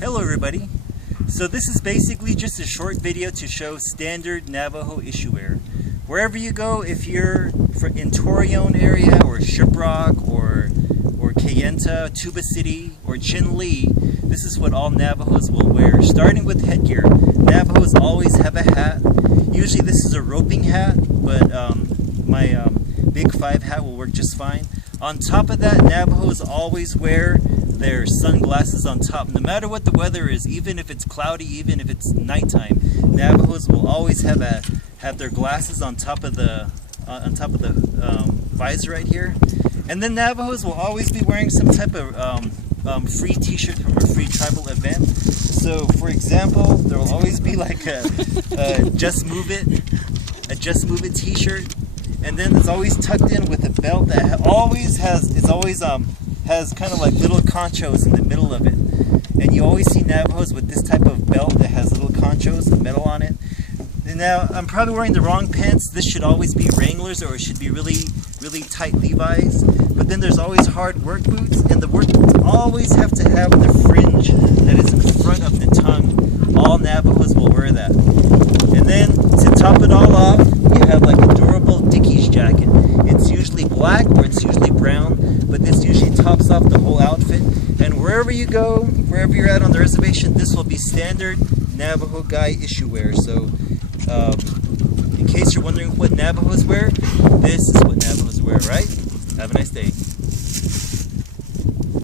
Hello everybody. So this is basically just a short video to show standard Navajo issue wear. Wherever you go, if you're in Torreon area or Shiprock or Kayenta, Tuba City or Chinle, this is what all Navajos will wear. Starting with headgear, Navajos always have a hat. Usually this is a roping hat, but my Big 5 hat will work just fine. On top of that, Navajos always wear their sunglasses on top. No matter what the weather is, even if it's cloudy, even if it's nighttime, Navajos will always have their glasses on top of the visor right here. And then Navajos will always be wearing some type of free t-shirt from a free tribal event. So for example, there will always be like a Just Move It t-shirt, and then it's always tucked in with a belt that has kind of like little conchos in the middle of it. And you always see Navajos with this type of belt that has little conchos and metal on it. And now I'm probably wearing the wrong pants. This should always be Wranglers, or it should be really tight Levi's. But then there's always hard work boots, and the work boots always have to have the fringe that is in front of the tongue. All Navajos will wear that. And then to top it all off, you have like a durable Dickie's jacket. It's usually black or it's usually brown, but this usually tops off the whole outfit. And wherever you go, wherever you're at on the reservation, this will be standard Navajo guy issue wear. So in case you're wondering what Navajos wear, this is what Navajos wear, right? Have a nice day.